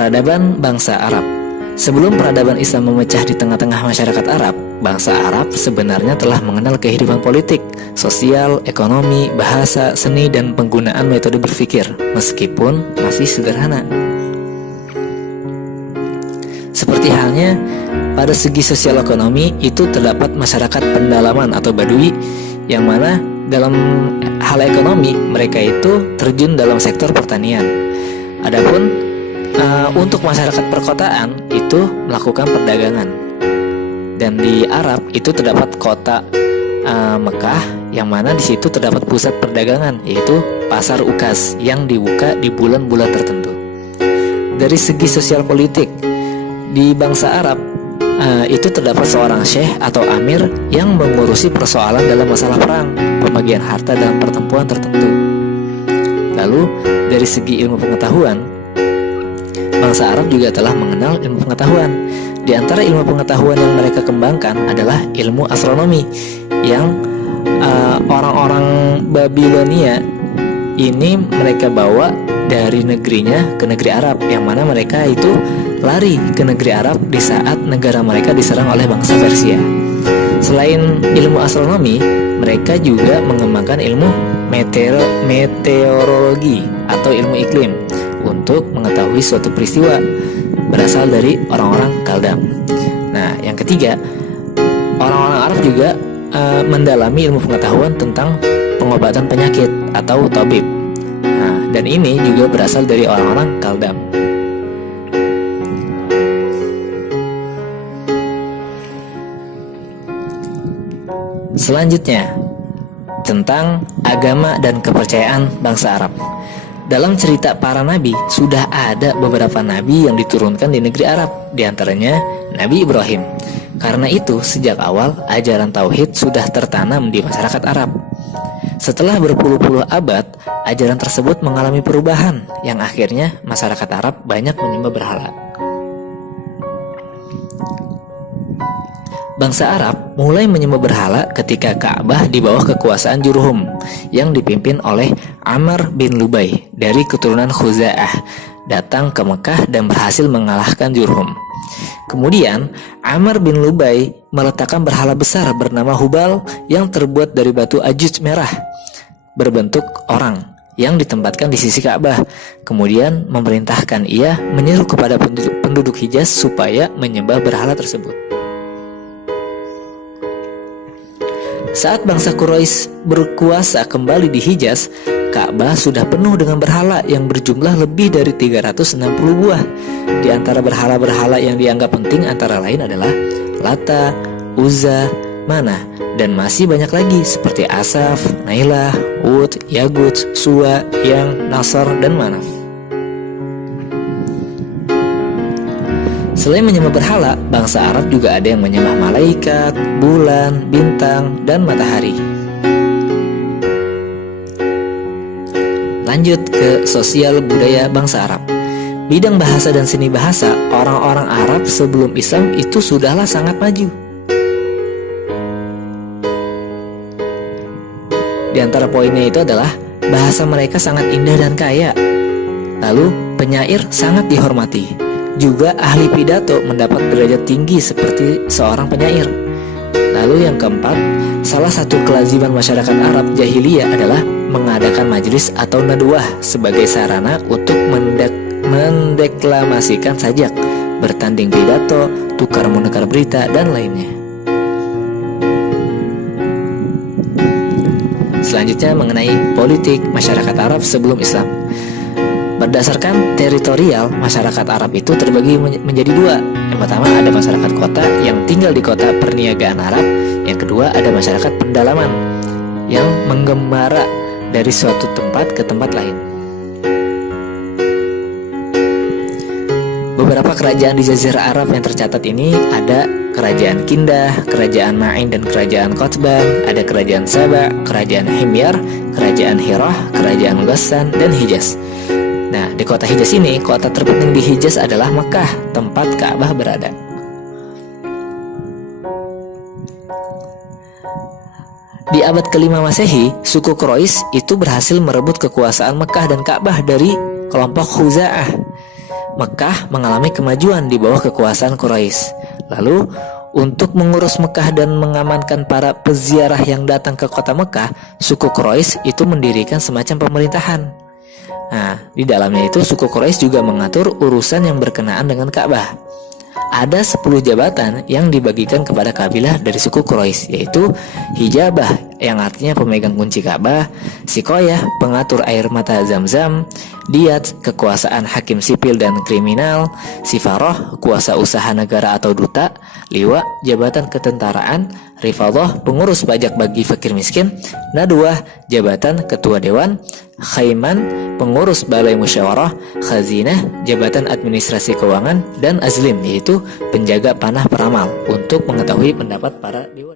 Peradaban bangsa Arab. Sebelum peradaban Islam memecah di tengah-tengah masyarakat Arab, bangsa Arab sebenarnya telah mengenal kehidupan politik, sosial, ekonomi, bahasa, seni, dan penggunaan metode berpikir, meskipun masih sederhana. Seperti halnya pada segi sosial ekonomi itu terdapat masyarakat pendalaman atau badui, yang mana dalam hal ekonomi mereka itu terjun dalam sektor pertanian. Adapun untuk masyarakat perkotaan itu melakukan perdagangan. Dan di Arab itu terdapat kota Mekah, yang mana di situ terdapat pusat perdagangan, yaitu pasar Ukas yang dibuka di bulan-bulan tertentu. Dari segi sosial politik, di bangsa Arab itu terdapat seorang syekh atau amir yang mengurusi persoalan dalam masalah perang, pembagian harta dalam pertempuran tertentu. Lalu dari segi ilmu pengetahuan, bangsa Arab juga telah mengenal ilmu pengetahuan. Di antara ilmu pengetahuan yang mereka kembangkan adalah ilmu astronomi, yang orang-orang Babilonia ini mereka bawa dari negerinya ke negeri Arab, yang mana mereka itu lari ke negeri Arab di saat negara mereka diserang oleh bangsa Persia. Selain ilmu astronomi, mereka juga mengembangkan ilmu meteorologi atau ilmu iklim untuk mengetahui suatu peristiwa berasal dari orang-orang Kaldam. Nah, yang ketiga, orang-orang Arab juga mendalami ilmu pengetahuan tentang pengobatan penyakit atau tabib. Nah, dan ini juga berasal dari orang-orang Kaldam. Selanjutnya, tentang agama dan kepercayaan bangsa Arab. Dalam cerita para nabi, sudah ada beberapa nabi yang diturunkan di negeri Arab, di antaranya Nabi Ibrahim. Karena itu, sejak awal ajaran tauhid sudah tertanam di masyarakat Arab. Setelah berpuluh-puluh abad, ajaran tersebut mengalami perubahan, yang akhirnya masyarakat Arab banyak menyembah berhala. Bangsa Arab mulai menyembah berhala ketika Ka'bah di bawah kekuasaan Jurhum yang dipimpin oleh Amr bin Lubai dari keturunan Khuza'ah datang ke Mekah dan berhasil mengalahkan Jurhum. Kemudian Amr bin Lubai meletakkan berhala besar bernama Hubal yang terbuat dari batu ajuj merah berbentuk orang yang ditempatkan di sisi Ka'bah. Kemudian memerintahkan ia menyeru kepada penduduk Hijaz supaya menyembah berhala tersebut. Saat bangsa Quraisy berkuasa kembali di Hijaz, Ka'bah sudah penuh dengan berhala yang berjumlah lebih dari 360 buah. Di antara berhala-berhala yang dianggap penting antara lain adalah Lata, Uzza, Manah, dan masih banyak lagi seperti Asaf, Nailah, Wud, Yagut, Suwa, Yang, Nasr, dan Manaf. Selain menyembah berhala, bangsa Arab juga ada yang menyembah malaikat, bulan, bintang, dan matahari. Lanjut ke sosial budaya bangsa Arab. Bidang bahasa dan seni bahasa, orang-orang Arab sebelum Islam itu sudahlah sangat maju. Di antara poinnya itu adalah bahasa mereka sangat indah dan kaya. Lalu penyair sangat dihormati. Juga ahli pidato mendapat derajat tinggi seperti seorang penyair. Lalu yang keempat, salah satu kelaziman masyarakat Arab jahiliyah adalah mengadakan majelis atau nadwah sebagai sarana untuk mendeklamasikan sajak, bertanding pidato, tukar-menukar berita, dan lainnya. Selanjutnya mengenai politik masyarakat Arab sebelum Islam. Berdasarkan teritorial, masyarakat Arab itu terbagi menjadi dua. Yang pertama ada masyarakat kota yang tinggal di kota perniagaan Arab. Yang kedua ada masyarakat pendalaman yang menggembara dari suatu tempat ke tempat lain. Beberapa kerajaan di Jazirah Arab yang tercatat ini ada Kerajaan Kindah, Kerajaan Ma'in, dan Kerajaan Qotban. Ada Kerajaan Saba, Kerajaan Himyar, Kerajaan Hirah, Kerajaan Ghassan, dan Hijaz. Nah, di kota Hijaz ini, kota terpenting di Hijaz adalah Mekah, tempat Ka'bah berada. Di abad ke-5 Masehi, suku Quraisy itu berhasil merebut kekuasaan Mekah dan Ka'bah dari kelompok Khuza'ah. Mekah mengalami kemajuan di bawah kekuasaan Quraisy. Lalu, untuk mengurus Mekah dan mengamankan para peziarah yang datang ke kota Mekah, suku Quraisy itu mendirikan semacam pemerintahan. Nah, di dalamnya itu suku Quraisy juga mengatur urusan yang berkenaan dengan Ka'bah. Ada 10 jabatan yang dibagikan kepada kabilah dari suku Quraisy, yaitu Hijabah yang artinya pemegang kunci Ka'bah, Sikoyah pengatur air mata Zam-Zam, Diyat kekuasaan hakim sipil dan kriminal, Sifaroh kuasa usaha negara atau duta, Liwa jabatan ketentaraan, Rifadhah pengurus pajak bagi fakir miskin, Nadwah jabatan ketua dewan, Khaiman pengurus balai musyawarah, Khazinah jabatan administrasi keuangan, dan Azlim yaitu penjaga panah peramal untuk mengetahui pendapat para dewa.